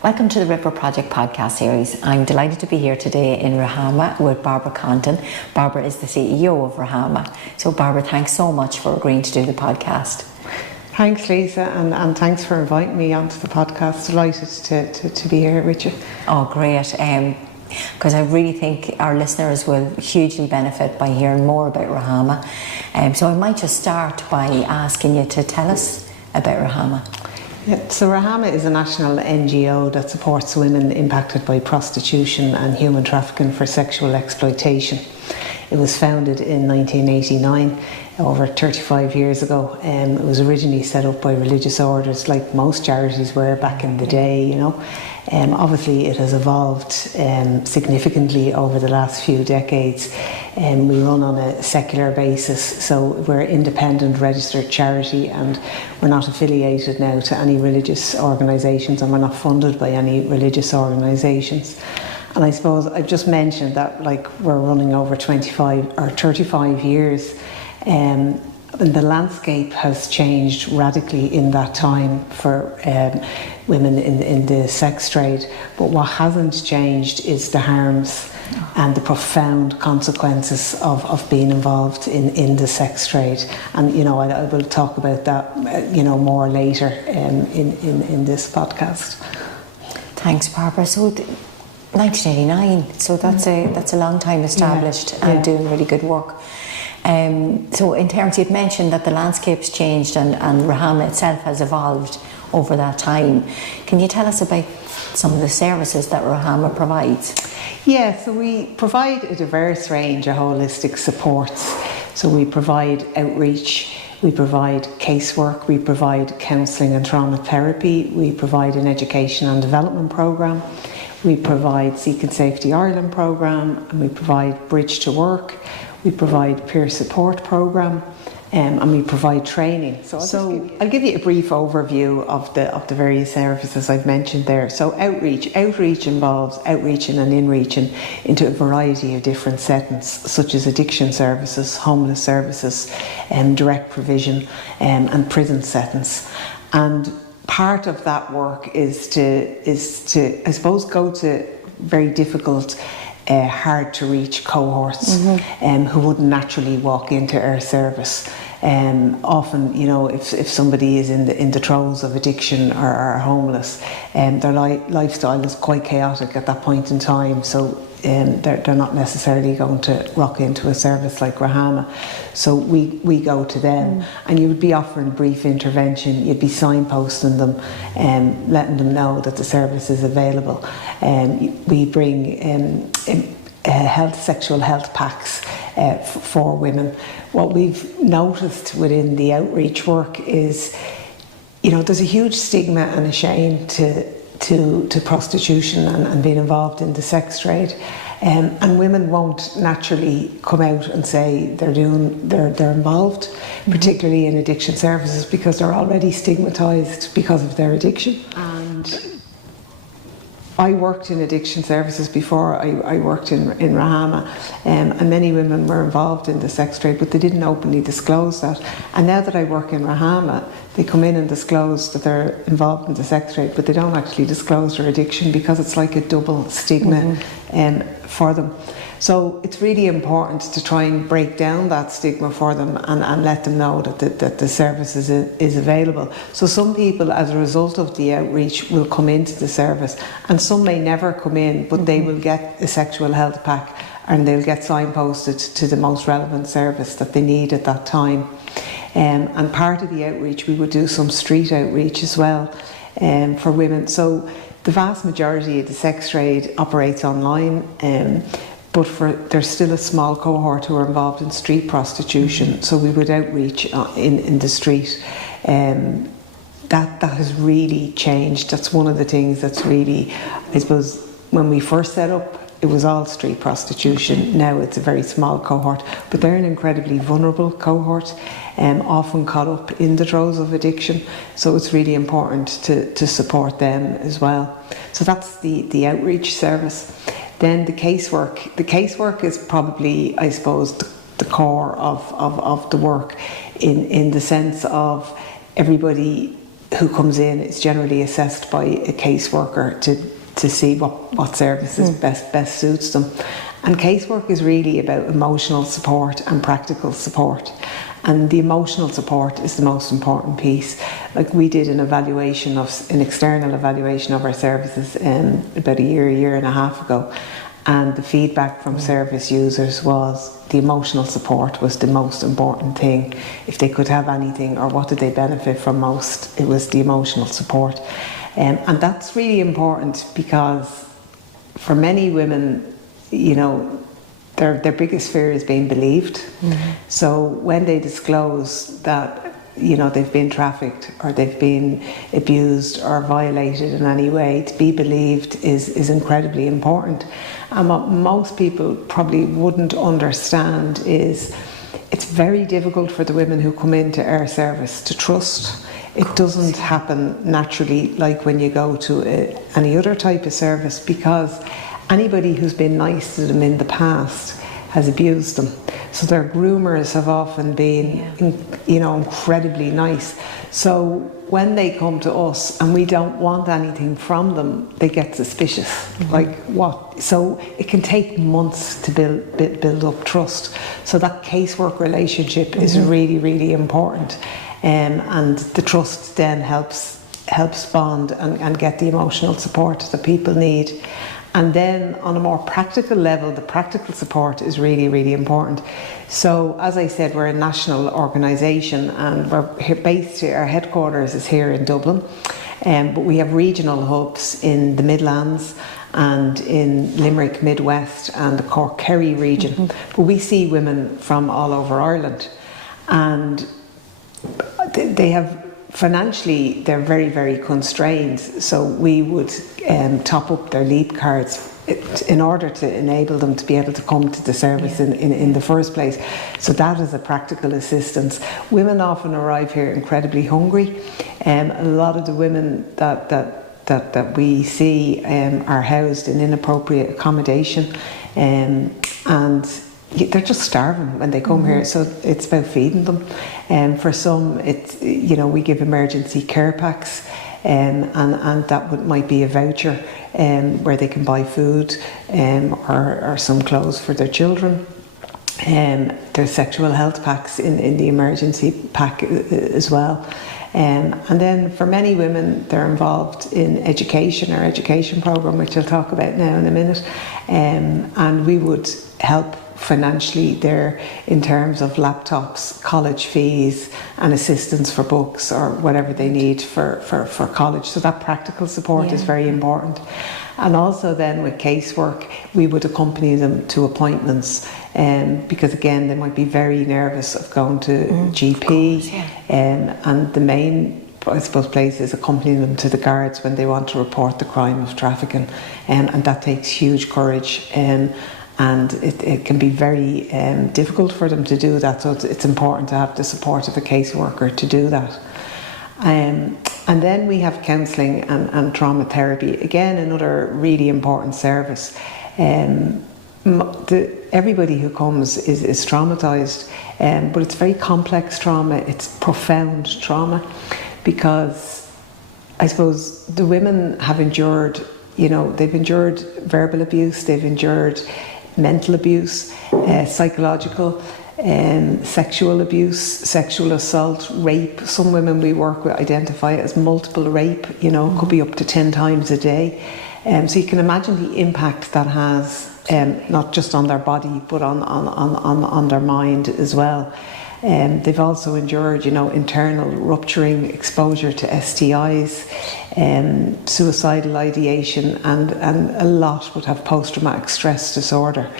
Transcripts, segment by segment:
Welcome to the RiVeR Project podcast series. I'm delighted to be here today in Ruhama with Barbara Condon. Barbara is the CEO of Ruhama. So Barbara, thanks so much for agreeing to do the podcast. Thanks, Lisa, and thanks for inviting me onto the podcast. Delighted to be here with you. Oh, great. Because I really think our listeners will hugely benefit by hearing more about Ruhama. So I might just start by asking you to tell us about Ruhama. Yeah, so Ruhama is a national NGO that supports women impacted by prostitution and human trafficking for sexual exploitation. It was founded in 1989, over 35 years ago. It was originally set up by religious orders, like most charities were back in the day, you know. Obviously it has evolved significantly over the last few decades. We run on a secular basis, so we're an independent registered charity, and we're not affiliated now to any religious organisations, and we're not funded by any religious organisations. And I suppose I've just mentioned that, like, we're running over 25 or 35 years. And the landscape has changed radically in that time for women in the sex trade. But what hasn't changed is the harms and the profound consequences of being involved in the sex trade. And, you know, I will talk about that, you know, more later in this podcast. Thanks, Barbara. So 1989, so that's a long time established and doing really good work. So in terms, you'd mentioned that the landscape's changed and Ruhama itself has evolved over that time. Can you tell us about some of the services that Ruhama provides? Yeah, so we provide a diverse range of holistic supports. So we provide outreach, we provide casework, we provide counselling and trauma therapy, we provide an education and development programme, we provide Seek and Safety Ireland programme, and we provide Bridge to Work. We provide peer support programme, and we provide training. So I'll give you a brief overview of the various services I've mentioned there. So outreach involves outreaching and inreaching into a variety of different settings, such as addiction services, homeless services, direct provision, and prison settings. And part of that work is to I suppose go to very difficult, hard to reach cohorts who wouldn't naturally walk into our service. Often, you know, if somebody is in the throes of addiction or are homeless, their lifestyle is quite chaotic at that point in time, so they're not necessarily going to rock into a service like Ruhama. So we go to them, and you would be offering brief intervention, you'd be signposting them, letting them know that the service is available. We bring sexual health packs for women. What we've noticed within the outreach work is, you know, there's a huge stigma and a shame to prostitution and being involved in the sex trade, and women won't naturally come out and say they're involved, particularly in addiction services, because they're already stigmatised because of their addiction. And I worked in addiction services before I worked in Ruhama, and many women were involved in the sex trade, but they didn't openly disclose that. And now that I work in Ruhama, they come in and disclose that they're involved in the sex trade, but they don't actually disclose their addiction because it's like a double stigma for them. So it's really important to try and break down that stigma for them and let them know that the service is available. So some people, as a result of the outreach, will come into the service, and some may never come in, but they will get a sexual health pack, and they'll get signposted to the most relevant service that they need at that time. And part of the outreach, we would do some street outreach as well for women. So the vast majority of the sex trade operates online, but there's still a small cohort who are involved in street prostitution, so we would outreach in the street. That has really changed. That's one of the things that's really, I suppose, when we first set up, it was all street prostitution. Now it's a very small cohort, but they're an incredibly vulnerable cohort, often caught up in the throes of addiction, so it's really important to support them as well. So that's the outreach service. Then the casework. The casework is probably, I suppose, the core of the work, in the sense of everybody who comes in is generally assessed by a caseworker to see what services best suits them. And casework is really about emotional support and practical support. And the emotional support is the most important piece. Like, we did an external evaluation of our services about a year and a half ago. And the feedback from service users was the emotional support was the most important thing. If they could have anything, or what did they benefit from most, it was the emotional support. And that's really important, because for many women, you know, their biggest fear is being believed. So when they disclose that, you know, they've been trafficked or they've been abused or violated in any way, to be believed is incredibly important. And what most people probably wouldn't understand is it's very difficult for the women who come into our service to trust. It doesn't happen naturally like when you go to any other type of service, because anybody who's been nice to them in the past has abused them. So their groomers have often been, you know, incredibly nice. So when they come to us and we don't want anything from them, they get suspicious. Like, what? So it can take months to build up trust. So that casework relationship is really, really important. And the trust then helps bond and get the emotional support that people need. And then on a more practical level, the practical support is really, really important. So as I said, we're a national organisation, and we're based here, our headquarters is here in Dublin, but we have regional hubs in the Midlands and in Limerick, Midwest and the Cork Kerry region. But we see women from all over Ireland, and they have, financially, they're very, very constrained. So we would top up their LEAP cards in order to enable them to be able to come to the service in the first place. So that is a practical assistance. Women often arrive here incredibly hungry. A lot of the women that we see are housed in inappropriate accommodation, and they're just starving when they come here, so it's about feeding them. For some, it's, you know, we give emergency care packs, and that might be a voucher where they can buy food or some clothes for their children. There's sexual health packs in the emergency pack as well. And then for many women, they're involved in education, our education programme, which I'll talk about now in a minute. And we would help financially there in terms of laptops, college fees and assistance for books or whatever they need for college. So that practical support is very important. And also then with casework, we would accompany them to appointments, because again, they might be very nervous of going to GP. Course, and the main, I suppose, place is accompanying them to the guards when they want to report the crime of trafficking. And that takes huge courage. And it can be very difficult for them to do that, so it's important to have the support of a caseworker to do that. And then we have counselling and trauma therapy, again another really important service. Everybody who comes is traumatised, but it's very complex trauma, it's profound trauma, because I suppose the women have endured, you know, they've endured verbal abuse, they've endured mental abuse, psychological, sexual abuse, sexual assault, rape. Some women we work with identify it as multiple rape, you know, it could be up to 10 times a day. So you can imagine the impact that has, not just on their body, but on their mind as well. They've also endured, you know, internal rupturing, exposure to STIs, suicidal ideation, and a lot would have post-traumatic stress disorder.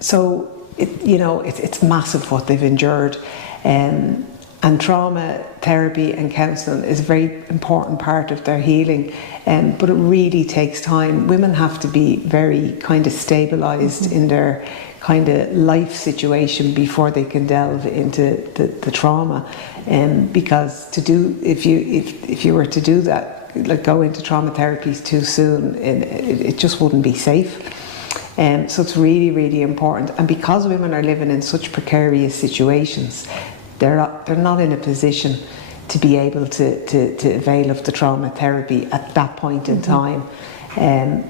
So, it's massive what they've endured. And trauma therapy and counselling is a very important part of their healing, but it really takes time. Women have to be very kind of stabilised in their kind of life situation before they can delve into the trauma, because if you were to do that, like go into trauma therapies too soon, it just wouldn't be safe. So it's really, really important. And because women are living in such precarious situations, they're not in a position to be able to avail of the trauma therapy at that point in time.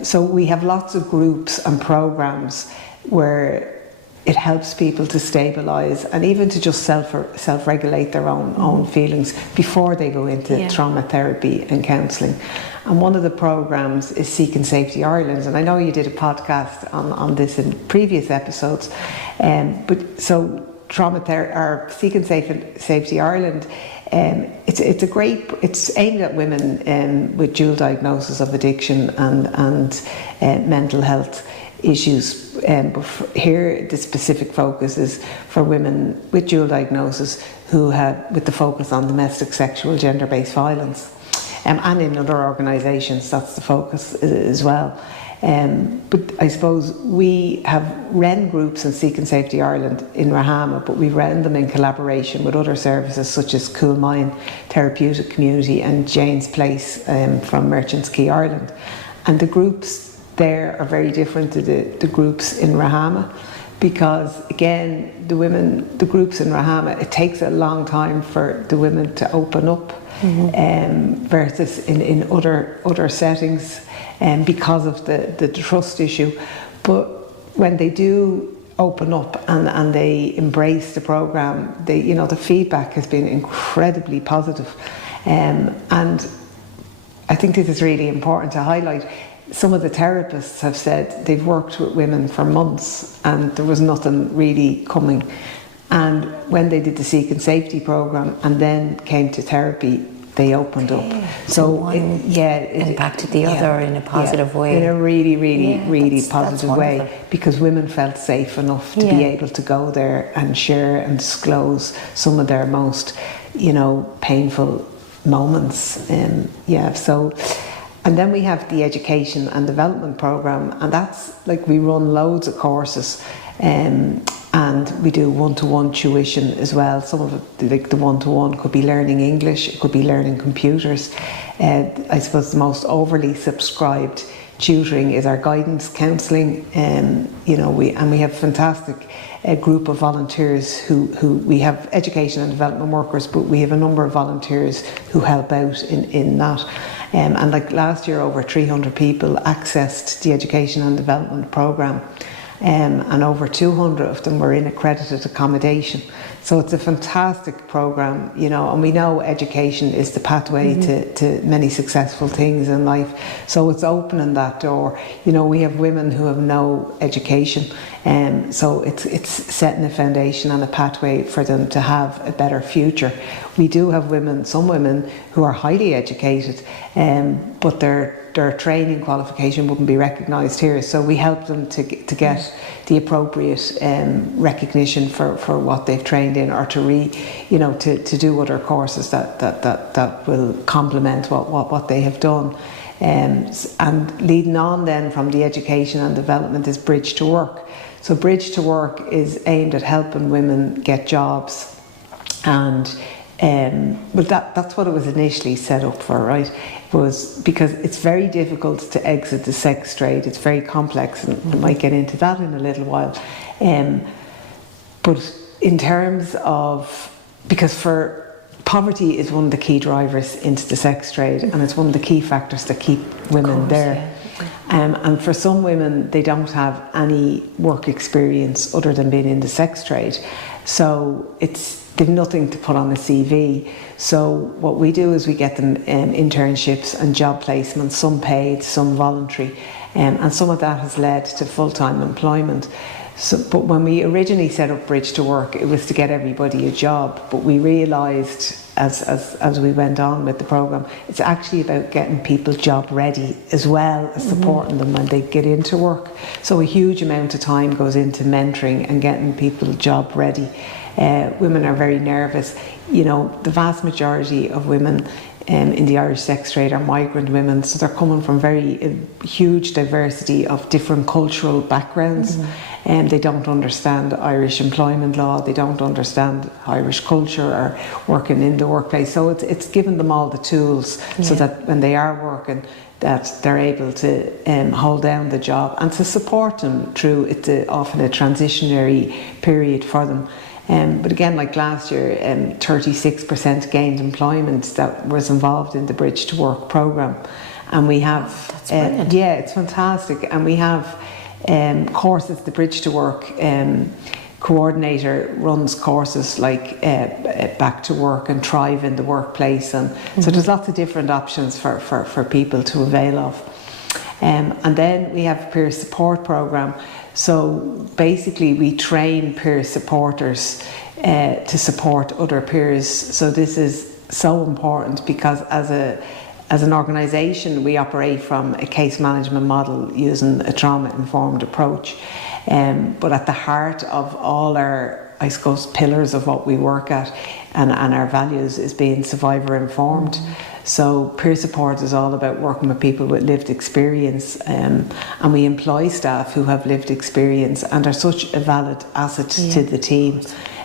So we have lots of groups and programs where it helps people to stabilise and even to just self-regulate their own feelings before they go into trauma therapy and counselling. And one of the programs is Seeking Safety Ireland, and I know you did a podcast on this in previous episodes, but so Seeking Safety Ireland, it's aimed at women with dual diagnosis of addiction and mental health issues. But here the specific focus is for women with dual diagnosis with the focus on domestic, sexual, gender-based violence. And in other organisations, that's the focus as well. But I suppose we have run groups in Seeking Safety Ireland in Ruhama, but we run them in collaboration with other services such as Coolmine Therapeutic Community and Jane's Place from Merchants Quay, Ireland. And the groups there are very different to the groups in Ruhama, because again, the groups in Ruhama, it takes a long time for the women to open up, versus in other settings, because of the trust issue. But when they do open up and they embrace the programme, the feedback has been incredibly positive. And I think this is really important to highlight. Some of the therapists have said they've worked with women for months and there was nothing really coming. And when they did the Seeking Safety programme and then came to therapy, they opened up. So one impacted the other in a positive way. In a really positive way, because women felt safe enough to be able to go there and share and disclose some of their most, painful moments. And then we have the education and development programme, and that's like we run loads of courses, and we do one-to-one tuition as well. Some of it, like the one-to-one, could be learning English, it could be learning computers. I suppose the most overly subscribed tutoring is our guidance counselling. We have fantastic group of volunteers who we have education and development workers, but we have a number of volunteers who help out in that. And like last year, over 300 people accessed the education and development programme, and over 200 of them were in accredited accommodation. So it's a fantastic programme, and we know education is the pathway to many successful things in life. So it's opening that door. We have women who have no education, so it's setting a foundation and a pathway for them to have a better future. We do have some women who are highly educated, but their training qualification wouldn't be recognised here. So we help them to get the appropriate recognition for what they've trained in, or to do other courses that will complement what they have done. And leading on then from the education and development is Bridge to Work. So Bridge to Work is aimed at helping women get jobs, and that's what it was initially set up for, right? Was because it's very difficult to exit the sex trade. It's very complex, and I might get into that in a little while. But in terms of, because poverty is one of the key drivers into the sex trade, and it's one of the key factors that keep women there. And for some women, they don't have any work experience other than being in the sex trade. So they've nothing to put on a CV. So what we do is we get them internships and job placements, some paid, some voluntary, and some of that has led to full-time employment. But when we originally set up Bridge to Work, it was to get everybody a job. But we realised as we went on with the programme, it's actually about getting people job ready as well as supporting them when they get into work. So a huge amount of time goes into mentoring and getting people job ready. Women are very nervous. The vast majority of women in the Irish sex trade are migrant women, so they're coming from very huge diversity of different cultural backgrounds, and they don't understand Irish employment law, they don't understand Irish culture or working in the workplace. So it's given them all the tools so that when they are working, that they're able to hold down the job and to support them through it's often a transitionary period for them. But again, like last year, 36% gained employment that was involved in the Bridge to Work programme. And we have, yeah, it's fantastic. And we have courses, the Bridge to Work coordinator runs courses like Back to Work and Thrive in the Workplace. And so there's lots of different options for people to avail of. And then we have a peer support programme. So basically we train peer supporters to support other peers. So this is so important because as an organisation we operate from a case management model using a trauma-informed approach. But at the heart of all our, I suppose, pillars of what we work at and our values is being survivor-informed. So peer support is all about working with people with lived experience, and we employ staff who have lived experience and are such a valid asset to the team.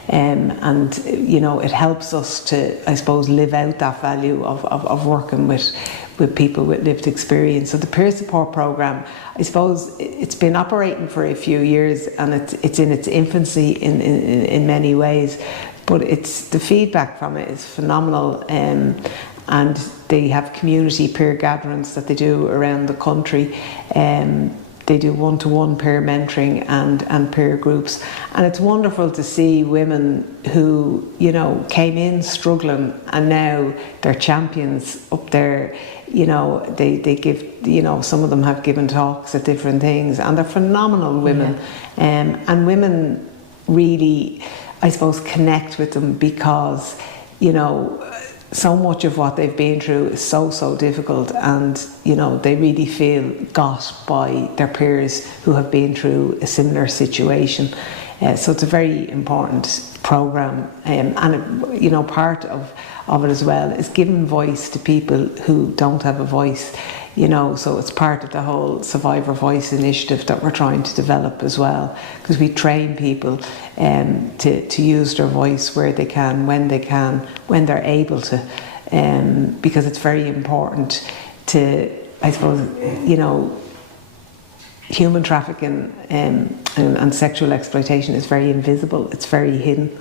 And you know, it helps us to, I suppose, live out that value of working with people with lived experience. So the peer support programme, I suppose, it's been operating for a few years and it's in its infancy in many ways, but it's the feedback from it is phenomenal. And they have community peer gatherings that they do around the country. They do one-to-one peer mentoring and peer groups, and it's wonderful to see women who, you know, came in struggling and now they're champions up there. You know, they give, you know, some of them have given talks at different things, and they're phenomenal women. And women really, I suppose, connect with them because, you know, so much of what they've been through is so difficult, and you know, they really feel got by their peers who have been through a similar situation. So it's a very important programme, and you know, part of it as well is giving voice to people who don't have a voice. You know, so it's part of the whole Survivor Voice initiative that we're trying to develop as well, because we train people to use their voice where they can, when they're able to, because it's very important to, I suppose, you know, human trafficking and sexual exploitation is very invisible, it's very hidden.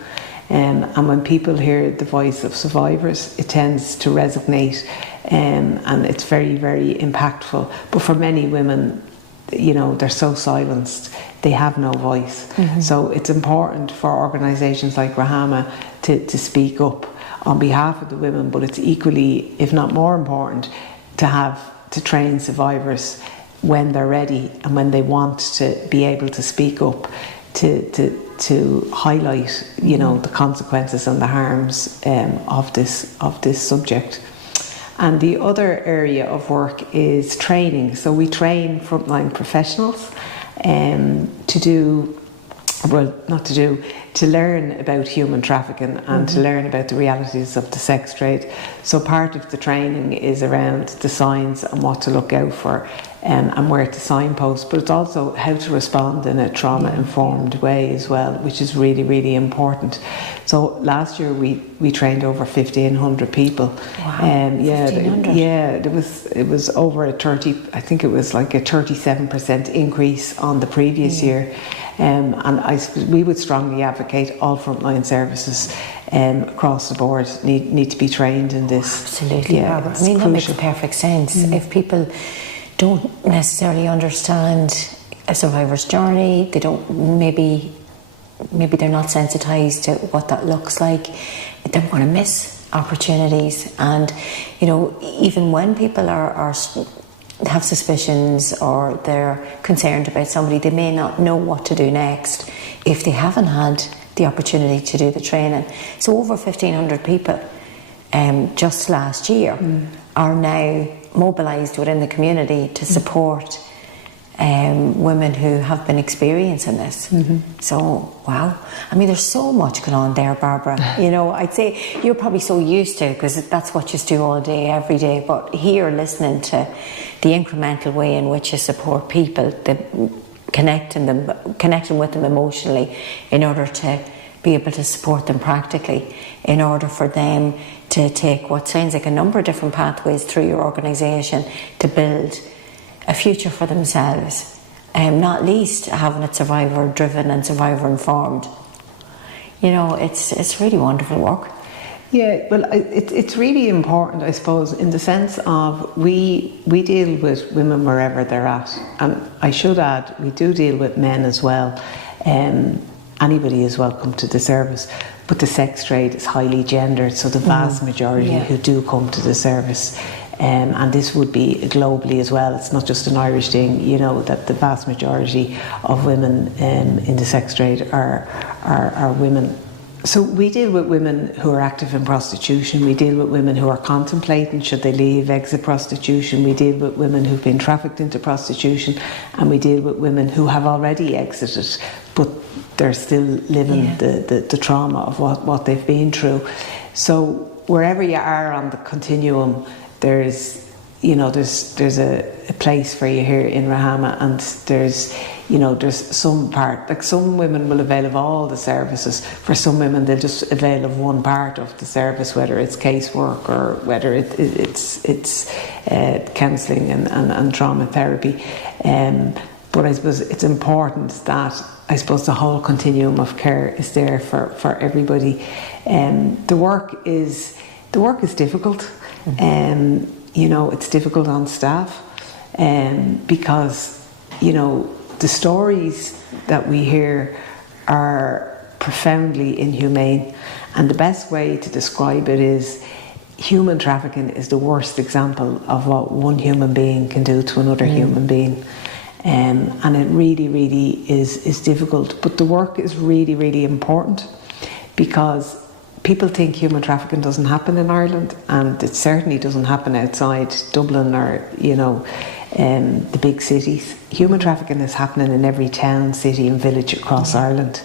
And when people hear the voice of survivors, it tends to resonate, and it's very impactful. But for many women, you know, they're so silenced, they have no voice. So it's important for organisations like Ruhama to speak up on behalf of the women, but it's equally, if not more important, to train survivors when they're ready and when they want to be able to speak up, to highlight, you know, the consequences and the harms of this subject. And the other area of work is training. So we train frontline professionals to learn about human trafficking and to learn about the realities of the sex trade. So part of the training is around the signs and what to look out for, and where to signpost, but it's also how to respond in a trauma-informed way as well, which is really important. So last year we trained over 1,500 people. Wow, 1,500. It was over a 30, I think it was like a 37% increase on the previous year. And we would strongly advocate all frontline services across the board need to be trained in this. Absolutely, Barbara. I mean, that makes perfect sense. If people don't necessarily understand a survivor's journey, they don't, maybe they're not sensitised to what that looks like, they're going to miss opportunities. And you know, even when people have suspicions or they're concerned about somebody, they may not know what to do next if they haven't had the opportunity to do the training. So over 1,500 people just last year are now mobilised within the community to support women who have been experiencing this. So, wow. I mean, there's so much going on there, Barbara. You know, I'd say you're probably so used to it because that's what you do all day, every day. But here, listening to the incremental way in which you support people, connecting with them emotionally in order to be able to support them practically, in order for them to take what sounds like a number of different pathways through your organisation to build a future for themselves, not least having it survivor driven and survivor informed. You know, it's really wonderful work. Yeah, well, it's really important, I suppose, in the sense of we deal with women wherever they're at, and I should add, we do deal with men as well. Anybody is welcome to the service, but the sex trade is highly gendered, so the vast majority who do come to the service, and this would be globally as well, it's not just an Irish thing, you know, that the vast majority of women in the sex trade are women. So we deal with women who are active in prostitution, we deal with women who are contemplating should they leave, exit prostitution, we deal with women who've been trafficked into prostitution, and we deal with women who have already exited but they're still living the trauma of what they've been through. So wherever you are on the continuum, there's a place for you here in Ruhama, and there's some part, like some women will avail of all the services. For some women, they'll just avail of one part of the service, whether it's casework or whether it's counselling and trauma therapy. But I suppose it's important that the whole continuum of care is there for everybody. The work is difficult. It's difficult on staff, because the stories that we hear are profoundly inhumane, and the best way to describe it is human trafficking is the worst example of what one human being can do to another human being. And it really, really is difficult. But the work is really, really important, because people think human trafficking doesn't happen in Ireland, and it certainly doesn't happen outside Dublin or, the big cities. Human trafficking is happening in every town, city and village across Ireland.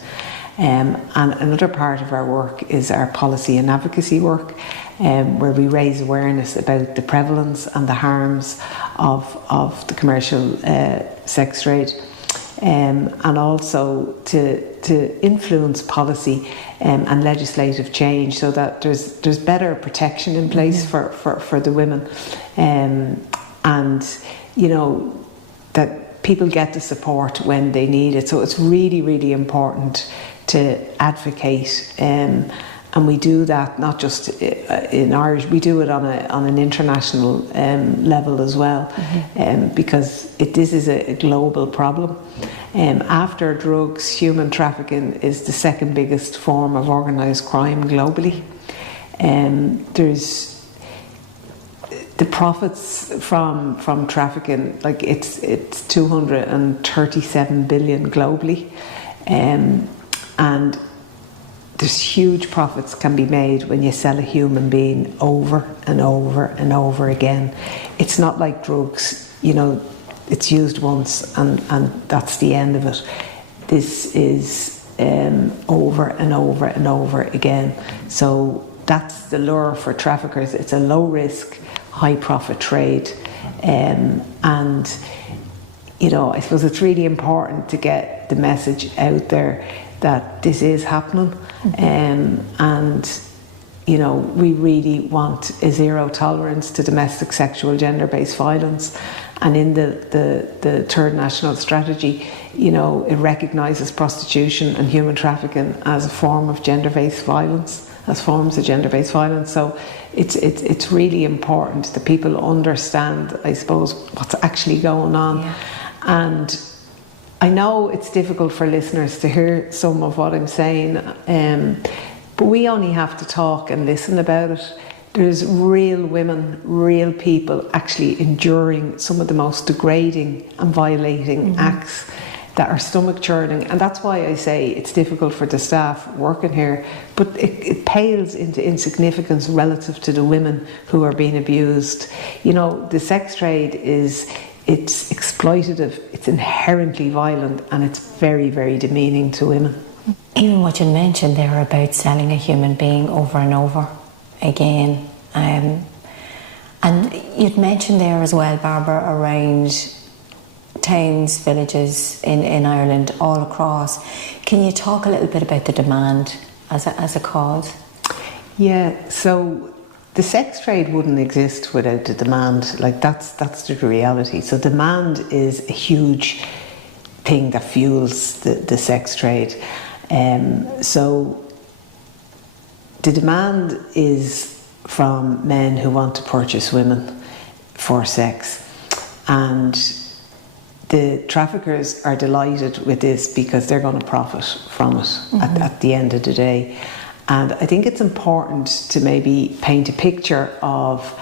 And another part of our work is our policy and advocacy work, where we raise awareness about the prevalence and the harms of the commercial sex trade, and also to influence policy and legislative change, so that there's better protection in place for the women, and that people get the support when they need it. So it's really, really important to advocate, and we do that not just in Irish, we do it on an international level as well, because this is a global problem. After drugs, human trafficking is the second biggest form of organised crime globally. There's the profits from trafficking, like it's 237 billion globally, and there's huge profits can be made when you sell a human being over and over and over again. It's not like drugs, it's used once and that's the end of it. This is over and over and over again. So that's the lure for traffickers. It's a low risk, high profit trade, and I suppose it's really important to get the message out there that this is happening, and we really want a zero tolerance to domestic sexual gender-based violence. And in the third national strategy, it recognises prostitution and human trafficking as a form of gender-based violence, as forms of gender-based violence. So it's really important that people understand, I suppose, what's actually going on. Yeah. And I know it's difficult for listeners to hear some of what I'm saying, but we only have to talk and listen about it. There's real women, real people actually enduring some of the most degrading and violating acts that are stomach churning, and that's why I say it's difficult for the staff working here, but it pales into insignificance relative to the women who are being abused. The sex trade it's exploitative, it's inherently violent, and it's very, very demeaning to women. Even what you mentioned there about selling a human being over and over again, and you'd mentioned there as well, Barbara, around towns, villages in Ireland, all across. Can you talk a little bit about the demand as a cause? Yeah, so the sex trade wouldn't exist without the demand. Like that's the reality. So demand is a huge thing that fuels the sex trade. So the demand is from men who want to purchase women for sex, and the traffickers are delighted with this because they're going to profit from it at the end of the day. And I think it's important to maybe paint a picture of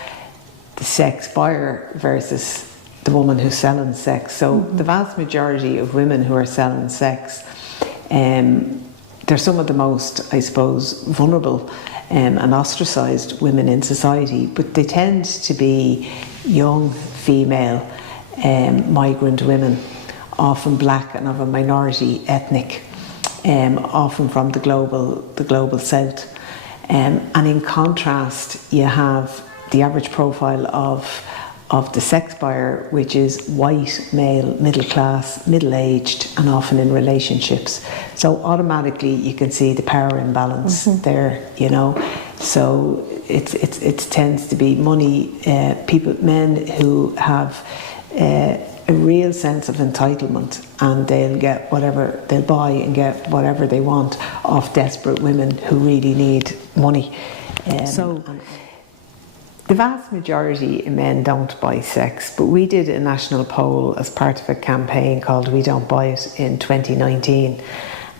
the sex buyer versus the woman who's selling sex. So the vast majority of women who are selling sex, they're some of the most, I suppose, vulnerable and ostracised women in society, but they tend to be young female migrant women, often black and of a minority ethnic, often from the global south. And in contrast, you have the average profile of the sex buyer, which is white, male, middle class, middle-aged, and often in relationships. So automatically you can see the power imbalance there, you know. So it tends to be money, men who have a real sense of entitlement, and they'll buy and get whatever they want off desperate women who really need money. The vast majority of men don't buy sex, but we did a national poll as part of a campaign called We Don't Buy It in 2019,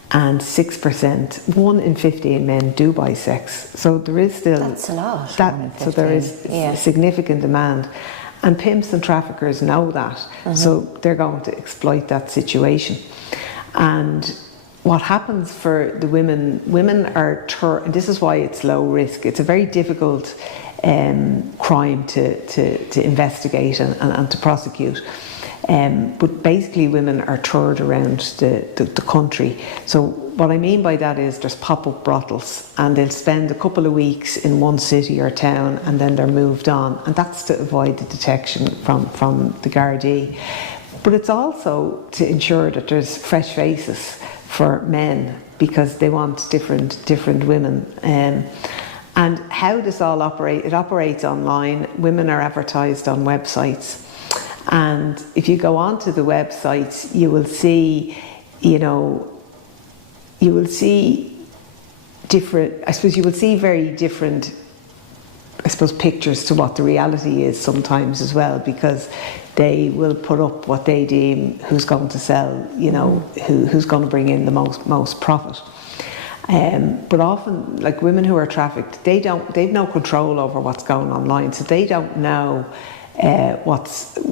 and 6%, 1 in 15 men do buy sex. So there is still... That's a lot. So there is significant demand. And pimps and traffickers know that, so they're going to exploit that situation. And what happens for the women are, and this is why it's low risk, it's a very difficult crime to investigate and to prosecute. But basically women are toured around the country. So what I mean by that is there's pop-up brothels, and they'll spend a couple of weeks in one city or town and then they're moved on, and that's to avoid the detection from the Gardaí. But it's also to ensure that there's fresh faces for men, because they want different women. And how this all operates, it operates online. Women are advertised on websites. And if you go onto the websites, you will see, very different, pictures to what the reality is sometimes as well, because they will put up what they deem who's going to sell, who's going to bring in the most profit. But often, like women who are trafficked, they've no control over what's going online, so they don't know what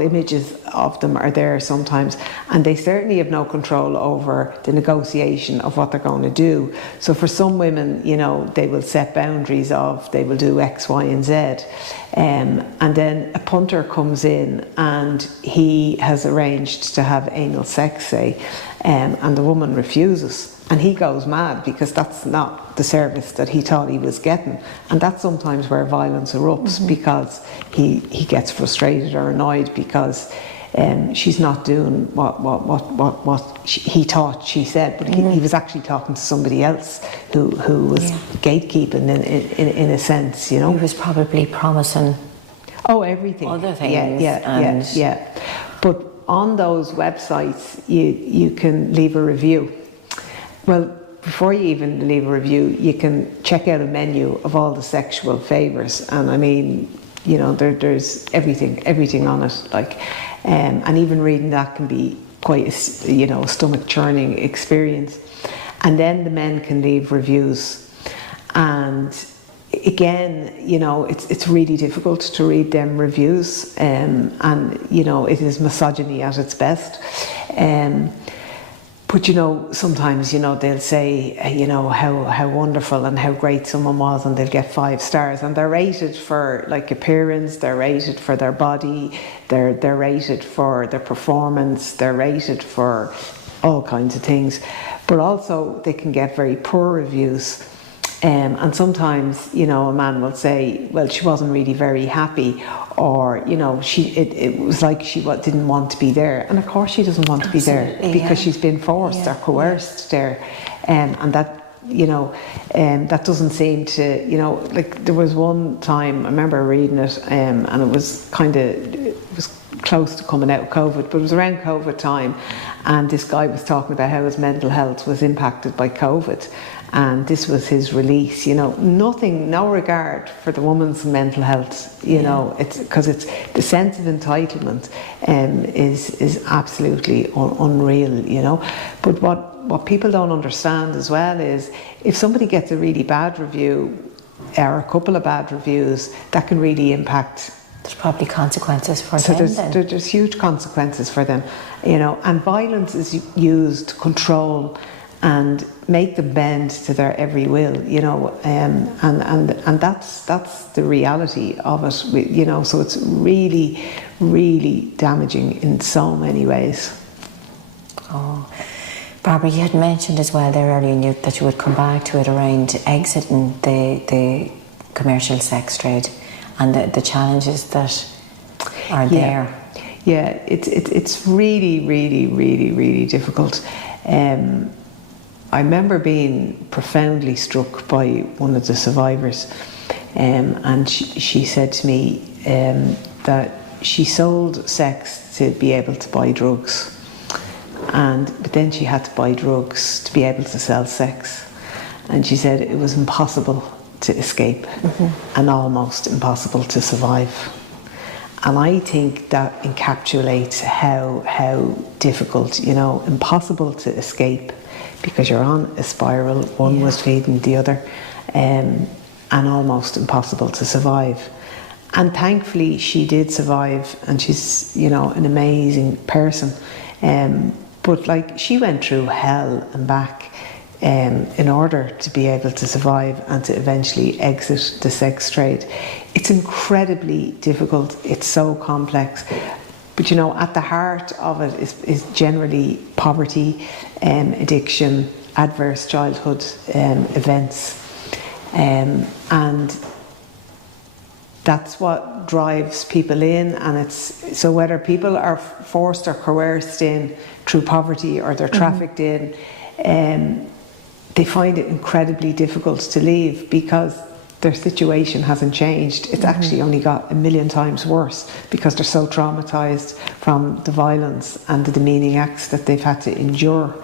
images of them are there sometimes, and they certainly have no control over the negotiation of what they're going to do. So for some women, they will set boundaries of, they will do X, Y, and Z, and then a punter comes in and he has arranged to have anal sex, say, and the woman refuses. And he goes mad because that's not the service that he thought he was getting. And that's sometimes where violence erupts, because he gets frustrated or annoyed because she's not doing what he thought she said, but he was actually talking to somebody else who was gatekeeping in a sense, He was probably promising everything. Other things. Yeah. But on those websites, you can leave a review. Well, before you even leave a review, you can check out a menu of all the sexual favours, and I mean, there's everything on it, and even reading that can be quite a stomach churning experience. And then the men can leave reviews, and again, it's really difficult to read them reviews, and it is misogyny at its best. But sometimes they'll say how wonderful and how great someone was, and they'll get 5 stars, and they're rated for appearance, they're rated for their body, they're rated for their performance, they're rated for all kinds of things. But also they can get very poor reviews. And sometimes, a man will say, well, she wasn't really very happy, or, it was like she didn't want to be there. And of course she doesn't want to be there, because she's been forced or coerced there. And that, that doesn't seem to, there was one time, I remember reading it, and it was close to coming out of COVID, but it was around COVID time, and this guy was talking about how his mental health was impacted by COVID, and this was his release. You know, no regard for the woman's mental health. You know, it's because it's the sense of entitlement is absolutely unreal. You know, but what people don't understand as well is if somebody gets a really bad review or a couple of bad reviews, that can really impact. There's probably consequences for them. So there's huge consequences for them, you know. And violence is used to control and make them bend to their every will, you know. And that's the reality of it, you know. So it's really, really damaging in so many ways. Oh, Barbara, you had mentioned as well there earlier that you would come back to it around exiting the commercial sex trade and the challenges that are there. Yeah, it's really, really, really, really difficult. I remember being profoundly struck by one of the survivors, and she said to me that she sold sex to be able to buy drugs, but then she had to buy drugs to be able to sell sex, and she said it was impossible to escape and almost impossible to survive. And I think that encapsulates how difficult, you know, impossible to escape because you're on a spiral, one was feeding the other, and almost impossible to survive. And thankfully she did survive, and she's, you know, an amazing person. But like, she went through hell and back in order to be able to survive and to eventually exit the sex trade. It's incredibly difficult, it's so complex, but you know, at the heart of it is generally poverty, addiction, adverse childhood events, and that's what drives people in. And it's so whether people are forced or coerced in through poverty or they're trafficked in, they find it incredibly difficult to leave because their situation hasn't changed. It's actually only got a million times worse because they're so traumatised from the violence and the demeaning acts that they've had to endure.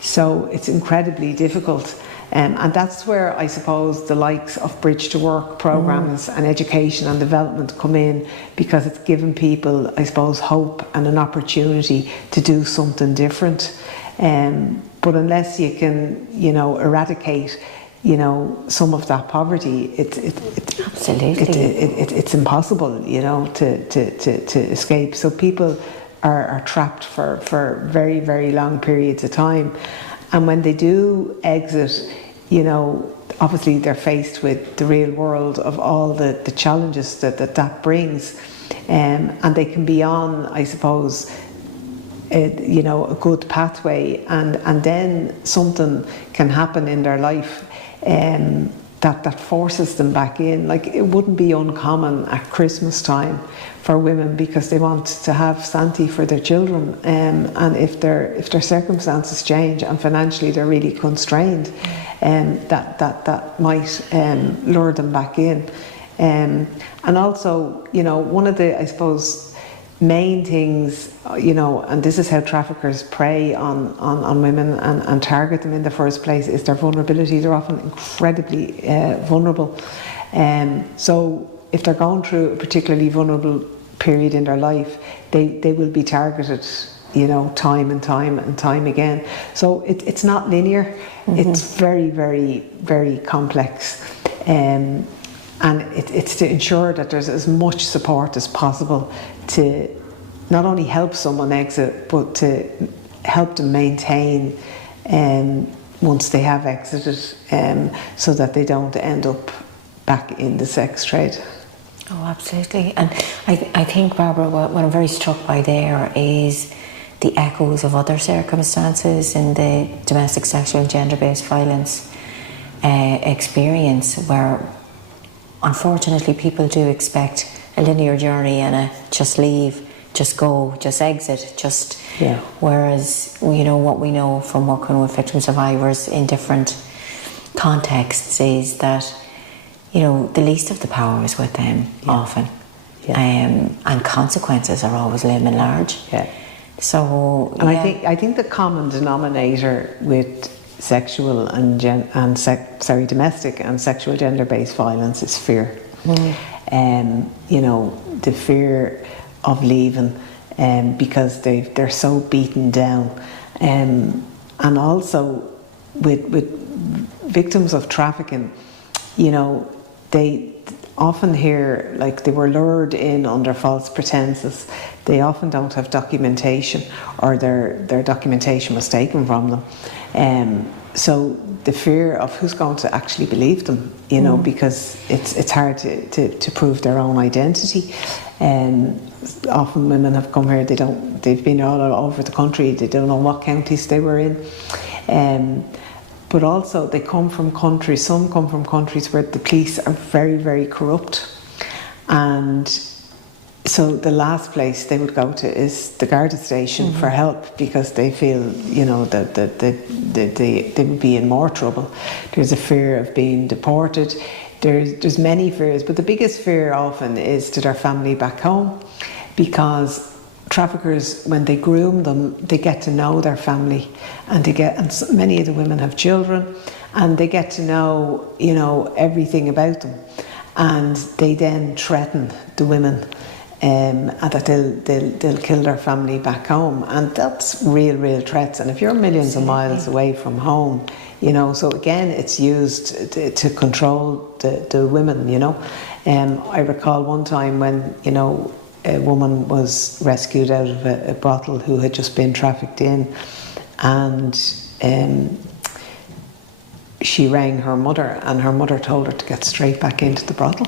So it's incredibly difficult. And that's where I suppose the likes of Bridge to Work programmes and education and development come in, because it's given people, I suppose, hope and an opportunity to do something different. But unless you can, you know, eradicate, you know, some of that poverty, it's impossible, you know, to escape. So people are trapped for very, very long periods of time. And when they do exit, you know, obviously they're faced with the real world of all the challenges that brings. And they can be on, I suppose, you know, a good pathway, and then something can happen in their life that forces them back in. Like, it wouldn't be uncommon at Christmas time for women, because they want to have Santi for their children, and if their circumstances change and financially they're really constrained, that might lure them back in. And also, you know, one of the, I suppose, main things, you know, and this is how traffickers prey on women and target them in the first place, is their vulnerability. They're often incredibly vulnerable. So if they're going through a particularly vulnerable period in their life, they will be targeted, you know, time and time again. So it's not linear. It's very, very, very complex. And it's to ensure that there's as much support as possible to not only help someone exit, but to help them maintain once they have exited, so that they don't end up back in the sex trade. Oh, absolutely. And I think, Barbara, what I'm very struck by there is the echoes of other circumstances in the domestic sexual and gender-based violence experience, where unfortunately people do expect a linear journey and a just leave, just go, just exit, just... Yeah. Whereas, you know, what we know from working with victim survivors in different contexts is that, you know, the least of the power is with them often. Yeah. And consequences are always looming large. Yeah. So, and I think the common denominator with sexual and domestic and sexual gender-based violence is fear. You know, the fear of leaving, because they're so beaten down, and also with victims of trafficking, you know, they often hear like they were lured in under false pretenses. They often don't have documentation, or their documentation was taken from them. So the fear of who's going to actually believe them, you know, because it's hard to prove their own identity. Often women have come here, they've been all over the country, they don't know what counties they were in. But also they come from countries, some come from countries where the police are very, very corrupt. And so the last place they would go to is the Garda station for help, because they feel, you know, that they would be in more trouble. There's a fear of being deported. There's many fears, but the biggest fear often is to their family back home, because traffickers, when they groom them, they get to know their family, and many of the women have children, and they get to know, you know, everything about them, and they then threaten the women, and that they'll kill their family back home, and that's real threats. And if you're millions of miles away from home, you know, so again, it's used to control the women, you know. I recall one time when, you know, a woman was rescued out of a brothel who had just been trafficked in, and she rang her mother, and her mother told her to get straight back into the brothel,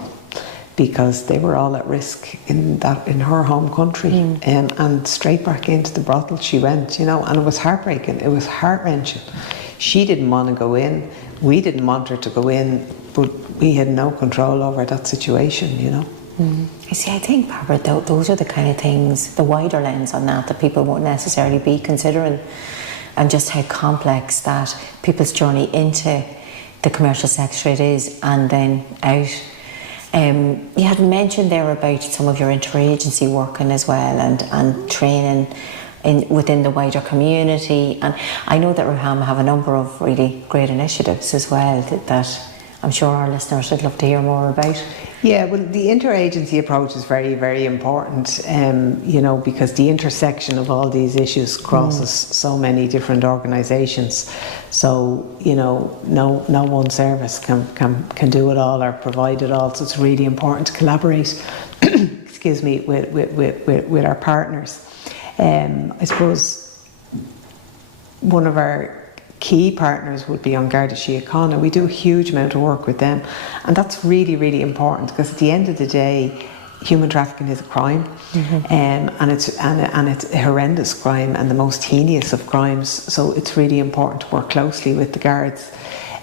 because they were all at risk in her home country. And straight back into the brothel she went, you know, and it was heartbreaking, it was heart-wrenching. She didn't want to go in, we didn't want her to go in, but we had no control over that situation, you know. You see, I think, Barbara, those are the kind of things, the wider lens on that people won't necessarily be considering, and just how complex that people's journey into the commercial sex trade is, and then out. You had mentioned there about some of your interagency working as well, and training within the wider community, and I know that Ruhama have a number of really great initiatives as well that I'm sure our listeners would love to hear more about. Yeah, well, the interagency approach is very, very important, you know, because the intersection of all these issues crosses so many different organisations. So, you know, no one service can do it all or provide it all. So it's really important to collaborate, excuse me, with our partners. I suppose one of our key partners would be on Garda Síochána, and we do a huge amount of work with them, and that's really, really important, because at the end of the day, human trafficking is a crime, and it's a horrendous crime, and the most heinous of crimes. So it's really important to work closely with the guards,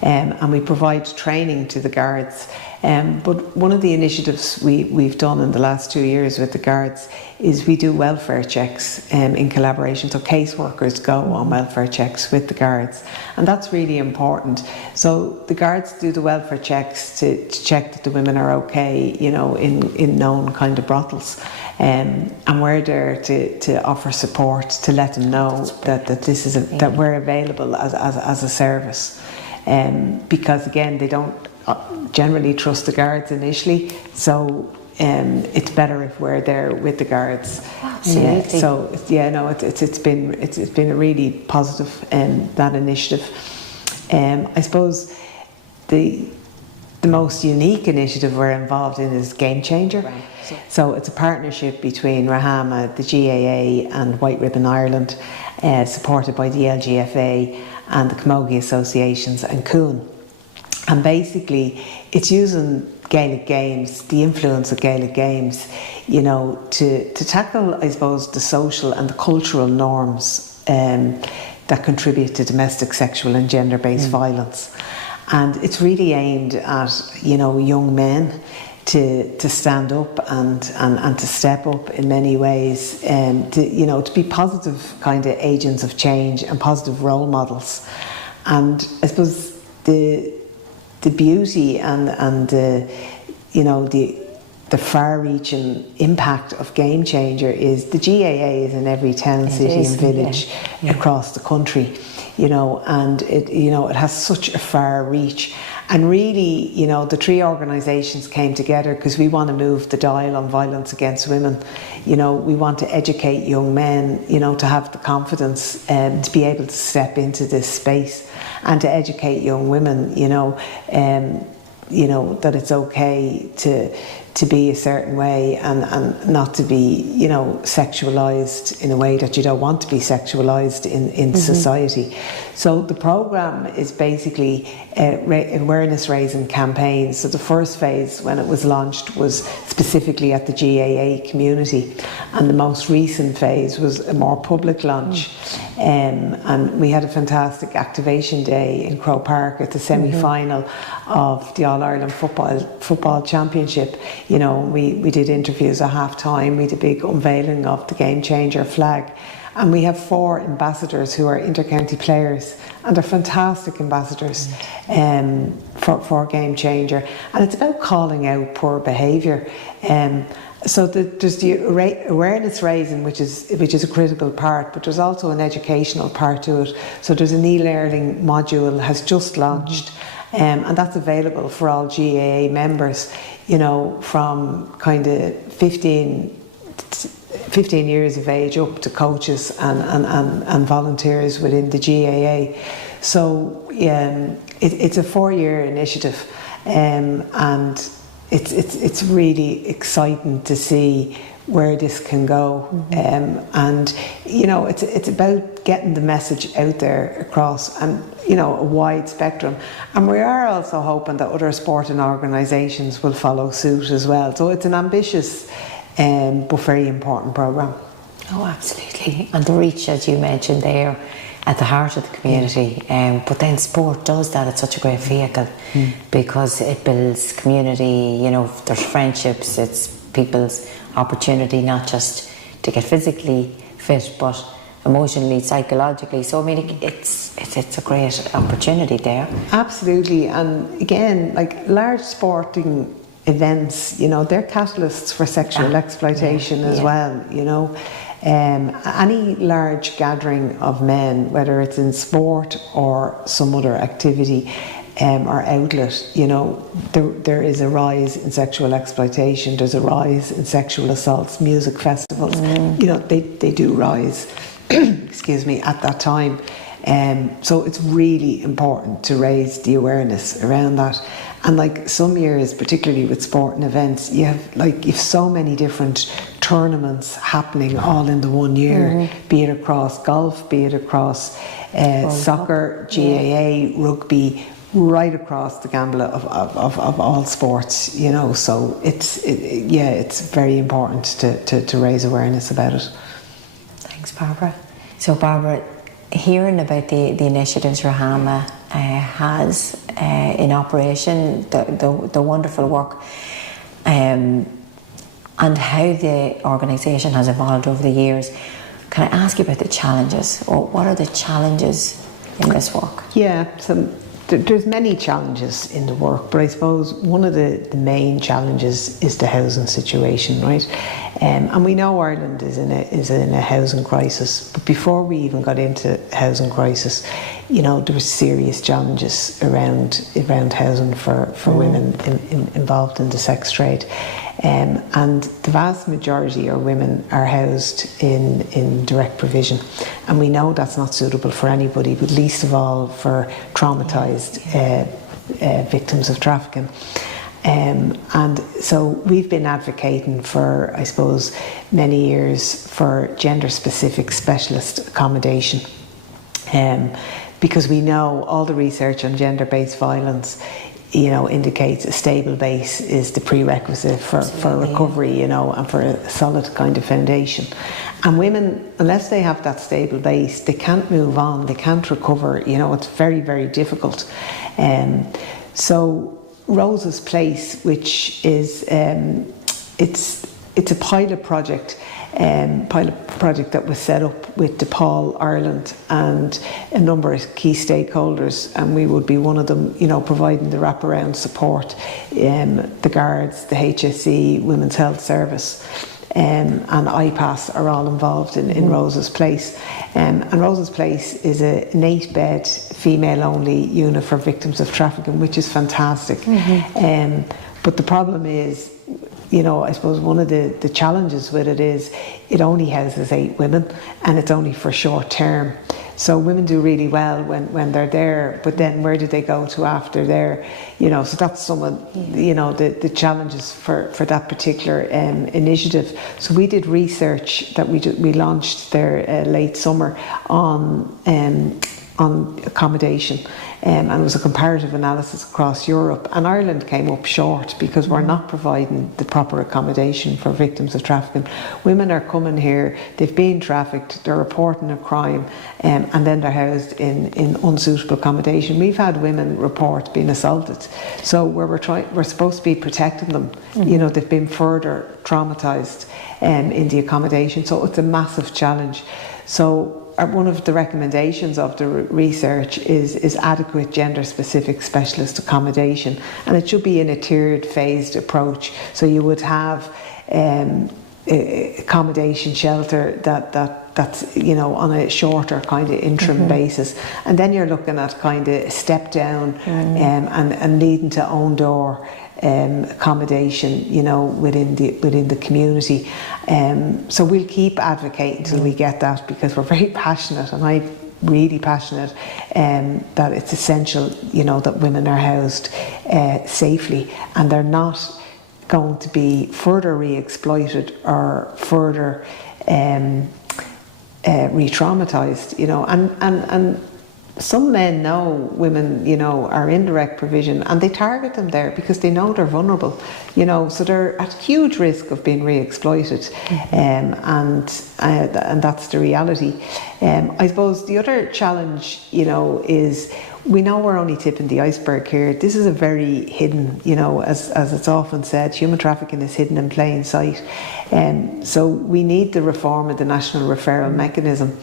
and we provide training to the guards. But one of the initiatives we've done in the last 2 years with the guards is we do welfare checks in collaboration. So caseworkers go on welfare checks with the guards, and that's really important. So the guards do the welfare checks to check that the women are okay, you know, in known kind of brothels, and we're there to offer support, to let them know that this is that we're available as a service, because again, they don't generally trust the guards initially, so it's better if we're there with the guards. Absolutely. Yeah, so yeah, no, it's been a really positive that initiative. I suppose the most unique initiative we're involved in is Game Changer. Right. So it's a partnership between Ruhama, the GAA and White Ribbon Ireland, supported by the LGFA and the Camogie Associations and Coon. And basically, it's using Gaelic games, the influence of Gaelic games, you know, to tackle, I suppose, the social and the cultural norms that contribute to domestic, sexual and gender-based violence. And it's really aimed at, you know, young men to stand up and to step up in many ways, to be positive kind of agents of change and positive role models. And I suppose the beauty and the the far-reaching impact of Game Changer is the GAA is in every town, city and village across the country, you know, and it has such a far reach. And really, you know, the three organisations came together because we want to move the dial on violence against women. You know, we want to educate young men, you know, to have the confidence to be able to step into this space, and to educate young women, you know, that it's okay to be a certain way, and not to be, you know, sexualised in a way that you don't want to be sexualised in society. So the programme is basically awareness raising campaigns. So the first phase, when it was launched, was specifically at the GAA community, and the most recent phase was a more public launch. And we had a fantastic activation day in Croke Park at the semi-final of the All-Ireland Football Championship. You know, we did interviews at half time, we did a big unveiling of the Game Changer flag. And we have 4 ambassadors who are inter-county players, and they're fantastic ambassadors for Game Changer. And it's about calling out poor behaviour. So there's the awareness raising, which is a critical part, but there's also an educational part to it. So there's an e-learning module has just launched, and that's available for all GAA members, you know, from kind of 15 years of age up to coaches and volunteers within the GAA. So it's a 4-year initiative, and it's really exciting to see where this can go. And you know, it's about getting the message out there across, and you know, a wide spectrum. And we are also hoping that other sporting organisations will follow suit as well. So it's an ambitious but very important programme. Oh, absolutely. And the reach, as you mentioned there, at the heart of the community. But then sport does that. It's such a great vehicle because it builds community, you know, there's friendships, it's people's opportunity not just to get physically fit, but emotionally, psychologically. So I mean, it's a great opportunity there. Absolutely. And again, like large sporting events, you know, they're catalysts for sexual exploitation as well, you know. Any large gathering of men, whether it's in sport or some other activity or outlet, you know, there is a rise in sexual exploitation, there's a rise in sexual assaults. Music festivals, you know, they do rise excuse me, at that time. So it's really important to raise the awareness around that. And like some years, particularly with sporting events, you have so many different tournaments happening all in the one year, be it across golf, be it across soccer, GAA, rugby, right across the gambit of all sports, you know. So it's very important to raise awareness about it. Thanks, Barbara. So Barbara, hearing about the initiatives Ruhama has in operation, the wonderful work, and how the organisation has evolved over the years, can I ask you about the challenges? Or what are the challenges in this work? Yeah, so there's many challenges in the work, but I suppose one of the main challenges is the housing situation, right? And we know Ireland is in a housing crisis, but before we even got into housing crisis, you know, there were serious challenges around housing for women involved in the sex trade. And the vast majority of women are housed in direct provision, and we know that's not suitable for anybody, but least of all for traumatised victims of trafficking. And so we've been advocating for, I suppose, many years for gender-specific specialist accommodation, because we know all the research on gender-based violence, you know, indicates a stable base is the prerequisite for recovery, you know, and for a solid kind of foundation. And women, unless they have that stable base, they can't move on, they can't recover, you know, it's very, very difficult. So Rose's Place, which is, it's a pilot project pilot project that was set up with DePaul, Ireland, and a number of key stakeholders, and we would be one of them, you know, providing the wraparound support, the guards, the HSE, Women's Health Service, and IPAS are all involved in Rose's Place. And Rose's Place is an 8-bed, female-only unit for victims of trafficking, which is fantastic. But the problem is, you know, I suppose one of the challenges with it is it only houses 8 women, and it's only for short term. So women do really well when they're there, but then where do they go to after there? You know, so that's some of, you know, the challenges for that particular initiative. So we did research that we launched there late summer on accommodation, and it was a comparative analysis across Europe, and Ireland came up short because we're not providing the proper accommodation for victims of trafficking. Women are coming here, they've been trafficked, they're reporting a crime, and then they're housed in unsuitable accommodation. We've had women report being assaulted, so we're supposed to be protecting them. You know, they've been further traumatised in the accommodation, so it's a massive challenge. So one of the recommendations of the research is adequate gender-specific specialist accommodation, and it should be in a tiered, phased approach. So you would have accommodation shelter that's, you know, on a shorter kind of interim basis, and then you're looking at kind of step down and leading to own door accommodation, you know, within the community. So we'll keep advocating until we get that, because we're very passionate, and I'm really passionate that it's essential, you know, that women are housed safely, and they're not going to be further re-exploited or further re-traumatised, you know, and some men know women, you know, are in direct provision, and they target them there because they know they're vulnerable, you know, so they're at huge risk of being re-exploited, and that's the reality. I suppose the other challenge, you know, is we know we're only tipping the iceberg here. This is a very hidden, you know, as it's often said, human trafficking is hidden in plain sight. So we need the reform of the national referral mechanism.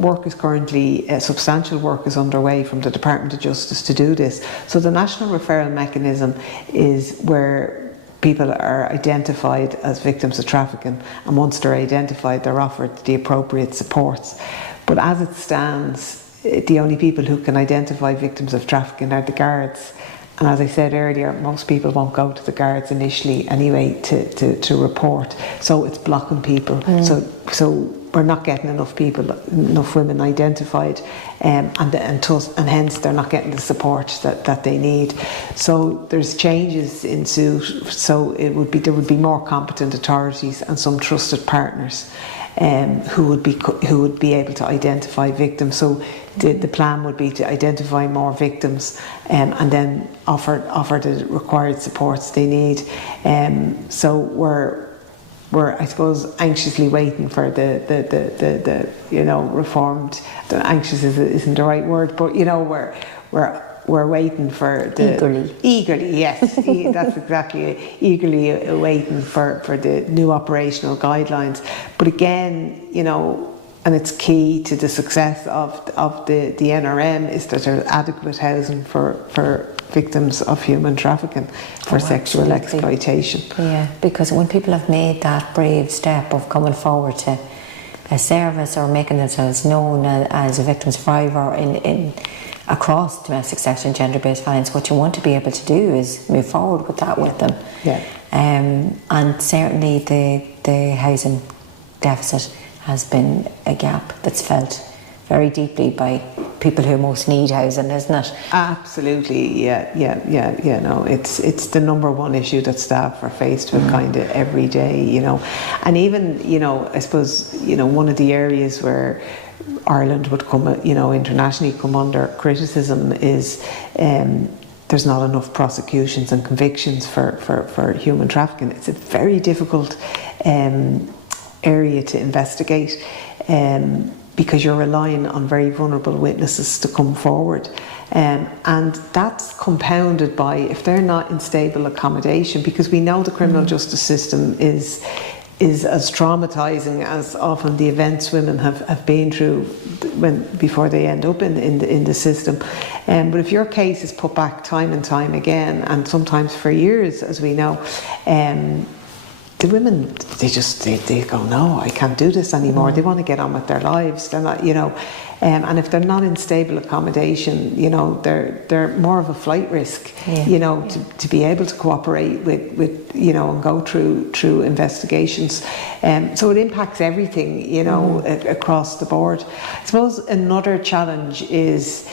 Work is currently, substantial work is underway from the Department of Justice to do this. So the national referral mechanism is where people are identified as victims of trafficking, and once they're identified, they're offered the appropriate supports. But as it stands, the only people who can identify victims of trafficking are the guards. And as I said earlier, most people won't go to the guards initially anyway to report. So it's blocking people. So we're not getting enough women identified, and hence they're not getting the support that they need. So there's changes ensue. So there would be more competent authorities and some trusted partners who would be able to identify victims. So the plan would be to identify more victims, and then offer the required supports they need. So we're I suppose anxiously waiting for the you know, reformed. Anxious isn't the right word, but you know, we're waiting for the eagerly, yes, that's exactly it, eagerly waiting for the new operational guidelines. But again, you know, and it's key to the success of the NRM is that there's adequate housing for victims of human trafficking, for sexual exploitation. Yeah, because when people have made that brave step of coming forward to a service or making themselves known as a victim survivor in across domestic, sexual and gender-based violence, what you want to be able to do is move forward with that with them. Yeah. And certainly the housing deficit has been a gap that's felt very deeply by people who most need housing, isn't it? Absolutely, yeah. No, it's the number one issue that staff are faced with kind of every day, you know. And even, you know, I suppose, you know, one of the areas where Ireland would come, you know, internationally come under criticism is there's not enough prosecutions and convictions for human trafficking. It's a very difficult area to investigate, because you're relying on very vulnerable witnesses to come forward, and that's compounded by if they're not in stable accommodation, because we know the criminal justice system is is as traumatizing as often the events women have been through before they end up in the system. But if your case is put back time and time again, and sometimes for years, as we know, the women, they go, no, I can't do this anymore. They want to get on with their lives. They're not, and if they're not in stable accommodation, they're more of a flight risk, to be able to cooperate with and go through investigations. So it impacts everything, across the board. I suppose another challenge is,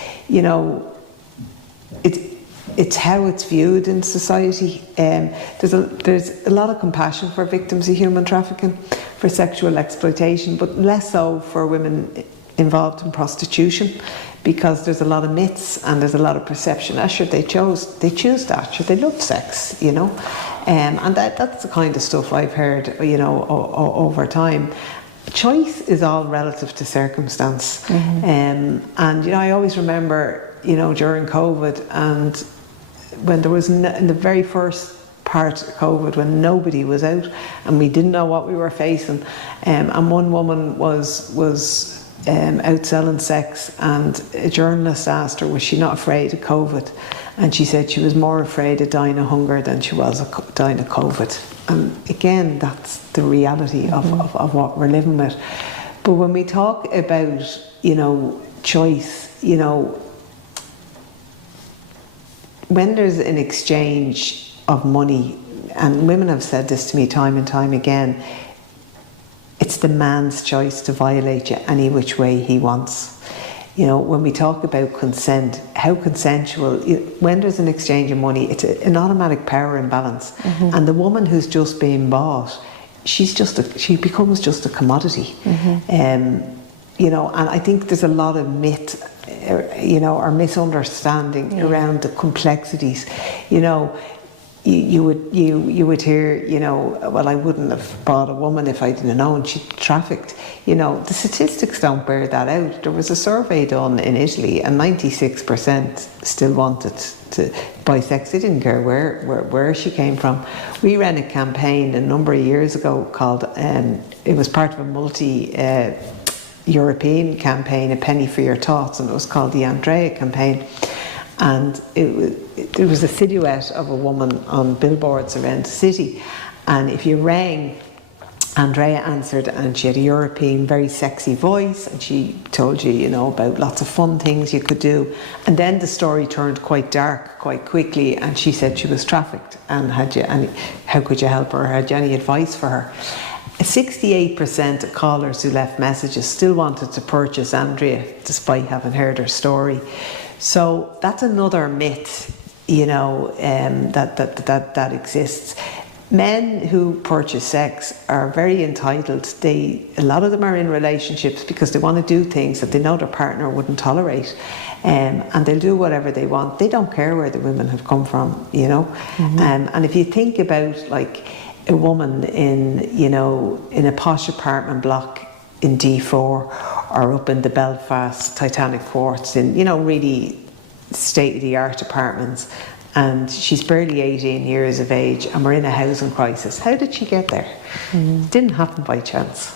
it's how it's viewed in society. There's a lot of compassion for victims of human trafficking, for sexual exploitation, but less so for women involved in prostitution, because there's a lot of myths and there's a lot of perception. Sure, they choose that. Sure, they love sex, and that's the kind of stuff I've heard, over time. Choice is all relative to circumstance, and I always remember, during COVID, and when there was in the very first part of COVID, when nobody was out and we didn't know what we were facing, and one woman was out selling sex, and a journalist asked her, was she not afraid of COVID? And she said she was more afraid of dying of hunger than she was of dying of COVID. And again, that's the reality of what we're living with. But when we talk about, choice, when there's an exchange of money, and women have said this to me time and time again, it's the man's choice to violate you any which way he wants. When we talk about consent, how consensual, when there's an exchange of money, it's an automatic power imbalance. And the woman who's just being bought, she becomes just a commodity. And I think there's a lot of myth, or misunderstanding around the complexities. You would hear, well, I wouldn't have bought a woman if I didn't know, and she trafficked. The statistics don't bear that out. There was a survey done in Italy, and 96% still wanted to buy sex. They didn't care where she came from. We ran a campaign a number of years ago called, it was part of a multi-European campaign, A Penny for Your Thoughts, and it was called the Andrea campaign. And it was a silhouette of a woman on billboards around the city, and if you rang, Andrea answered, and she had a European, very sexy voice, and she told you, about lots of fun things you could do. And then the story turned quite dark quite quickly, and she said she was trafficked, and how could you help her? Had you any advice for her? 68% of callers who left messages still wanted to purchase Andrea, despite having heard her story. So that's another myth, that exists. Men who purchase sex are very entitled. A lot of them are in relationships because they want to do things that they know their partner wouldn't tolerate, and they'll do whatever they want. They don't care where the women have come from, and if you think about like a woman in a posh apartment block in D4, or up in the Belfast Titanic Quartz, in really state-of-the-art apartments, and she's barely 18 years of age, and we're in a housing crisis. How did she get there? It didn't happen by chance.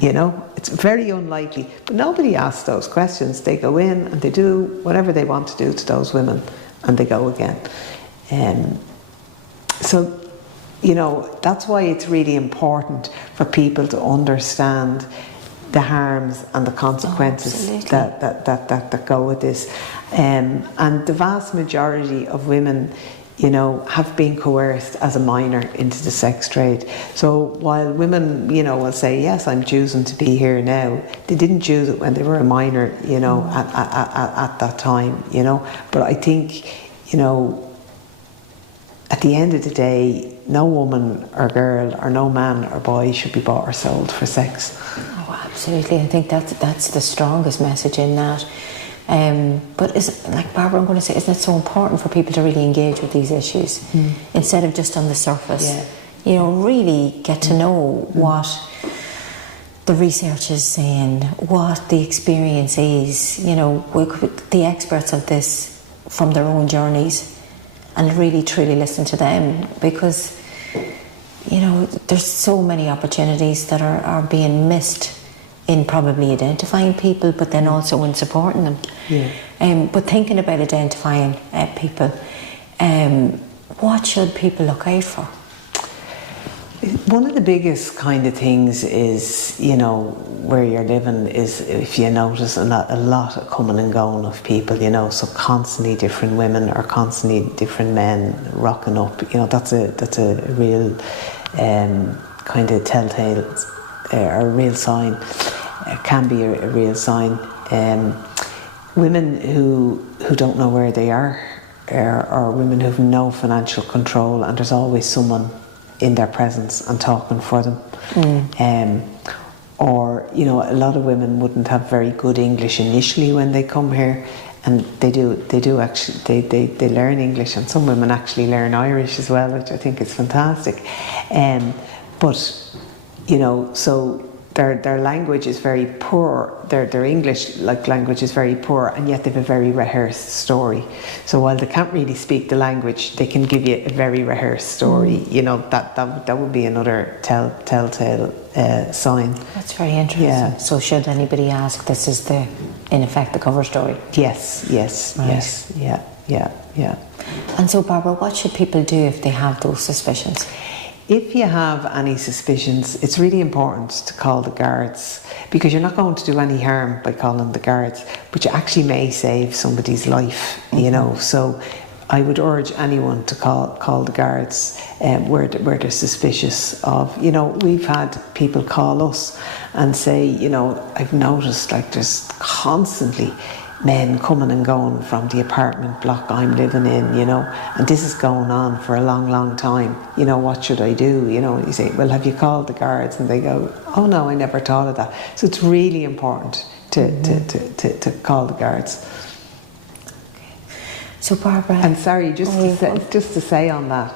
It's very unlikely, but nobody asks those questions. They go in and they do whatever they want to do to those women, and they go again. So that's why it's really important for people to understand the harms and the consequences that go with this. And the vast majority of women, have been coerced as a minor into the sex trade. So while women, will say, yes, I'm choosing to be here now, they didn't choose it when they were a minor, at that time, But I think, at the end of the day, no woman or girl or no man or boy should be bought or sold for sex. Oh, absolutely. I think that's the strongest message in that. But like Barbara, I'm going to say, isn't it so important for people to really engage with these issues instead of just on the surface? Really get to know what the research is saying, what the experience is, with the experts of this from their own journeys, and really truly listen to them, because you know, there's so many opportunities that are being missed in probably identifying people, but then also in supporting them. Yeah. But thinking about identifying people, what should people look out for? One of the biggest kind of things is, you know, where you're living is, if you notice a lot of coming and going of people, you know, so constantly different women or constantly different men rocking up, you know, that's a real kind of telltale, a real sign. It can be a real sign. Women who don't know where they are, or women who have no financial control, and there's always someone in their presence and talking for them. Or, you know, a lot of women wouldn't have very good English initially when they come here, and they do actually, they learn English, and some women actually learn Irish as well, which I think is fantastic. But, you know, so their language is very poor, their English language is very poor, and yet they have a very rehearsed story. So while they can't really speak the language, they can give you a very rehearsed story. You know, that would be another telltale sign. That's very interesting. Yeah. So should anybody ask, this is in effect the cover story? Yes, right. Yes, yeah. And so, Barbara, what should people do if they have those suspicions? If you have any suspicions, it's really important to call the guards, because you're not going to do any harm by calling the guards, but you actually may save somebody's life, you know. So I would urge anyone to call the guards where they're suspicious of. You know, we've had people call us and say, you know, I've noticed like there's constantly men coming and going from the apartment block I'm living in, you know, and this is going on for a long time. You know, what should I do? You know, and you say, well, have you called the guards? And they go, oh no, I never thought of that. So it's really important to call the guards. So Barbara, and sorry, just to say on that,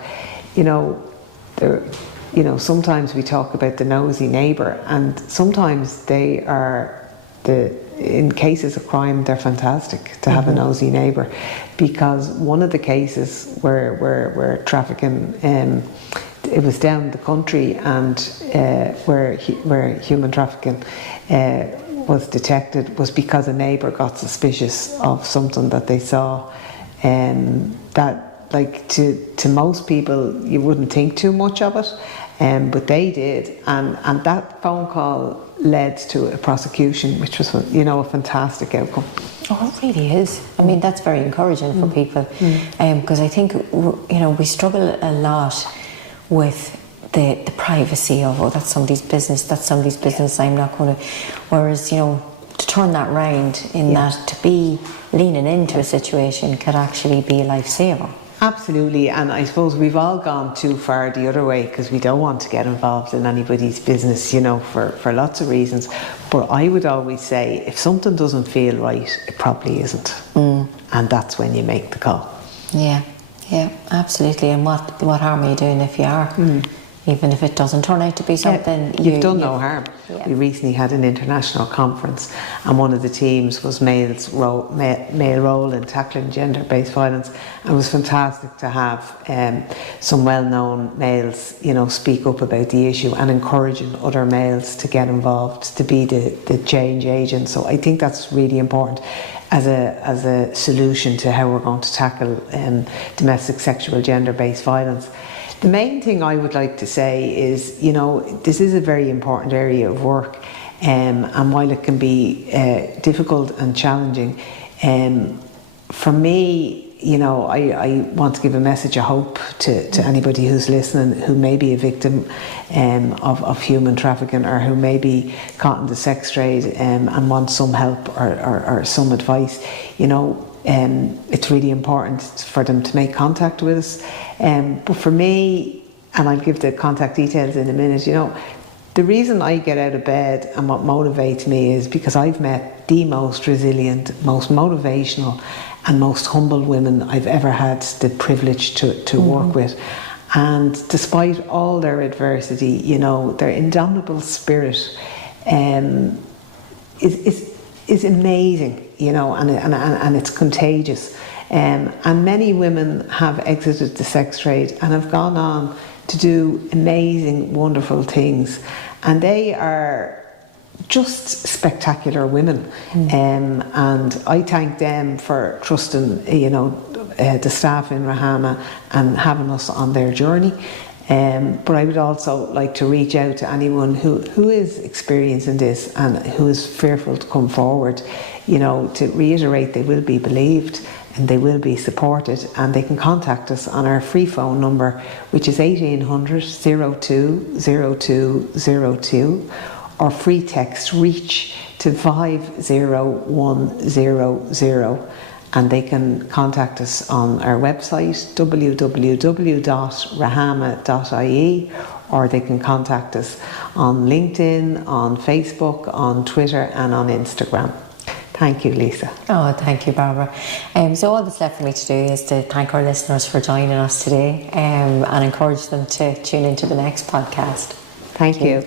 you know, sometimes we talk about the nosy neighbour, and sometimes they are in cases of crime, they're fantastic to have a nosy neighbour, because one of the cases where trafficking, it was down the country, and where human trafficking was detected was because a neighbour got suspicious of something that they saw, that, like, to most people you wouldn't think too much of it, but they did, and that phone call led to a prosecution, which was, you know, a fantastic outcome. Oh, it really is. I mean, that's very encouraging for people, because I think, you know, we struggle a lot with the privacy of, oh, that's somebody's business, I'm not going to, whereas, you know, to turn that round in that, to be leaning into a situation could actually be a lifesaver. Absolutely, and I suppose we've all gone too far the other way, because we don't want to get involved in anybody's business, you know, for lots of reasons. But I would always say, if something doesn't feel right, it probably isn't, and that's when you make the call. Yeah, absolutely. And what harm are you doing if you are? Even if it doesn't turn out to be something, you've done no harm. We recently had an international conference, and one of the teams was male role in tackling gender-based violence, and it was fantastic to have some well-known males, you know, speak up about the issue and encouraging other males to get involved, to be the change agent. So I think that's really important as a solution to how we're going to tackle domestic sexual gender-based violence. The main thing I would like to say is, you know, this is a very important area of work, and while it can be difficult and challenging, for me, you know, I want to give a message of hope to anybody who's listening who may be a victim of human trafficking, or who may be caught in the sex trade and want some help or some advice. You know, it's really important for them to make contact with us. But for me, and I'll give the contact details in a minute, you know, the reason I get out of bed and what motivates me is because I've met the most resilient, most motivational and most humble women I've ever had the privilege to work with. And despite all their adversity, you know, their indomitable spirit is amazing, you know, and it's contagious. And many women have exited the sex trade and have gone on to do amazing, wonderful things. And they are just spectacular women. And I thank them for trusting, the staff in Ruhama and having us on their journey. But I would also like to reach out to anyone who is experiencing this and who is fearful to come forward, to reiterate they will be believed and they will be supported, and they can contact us on our free phone number, which is 1800 02 0202, or free text REACH to 50100. And they can contact us on our website www.ruhama.ie, or they can contact us on LinkedIn, on Facebook, on Twitter and on Instagram. Thank you, Lisa. Oh, thank you, Barbara. So all that's left for me to do is to thank our listeners for joining us today, and encourage them to tune into the next podcast. Thank you.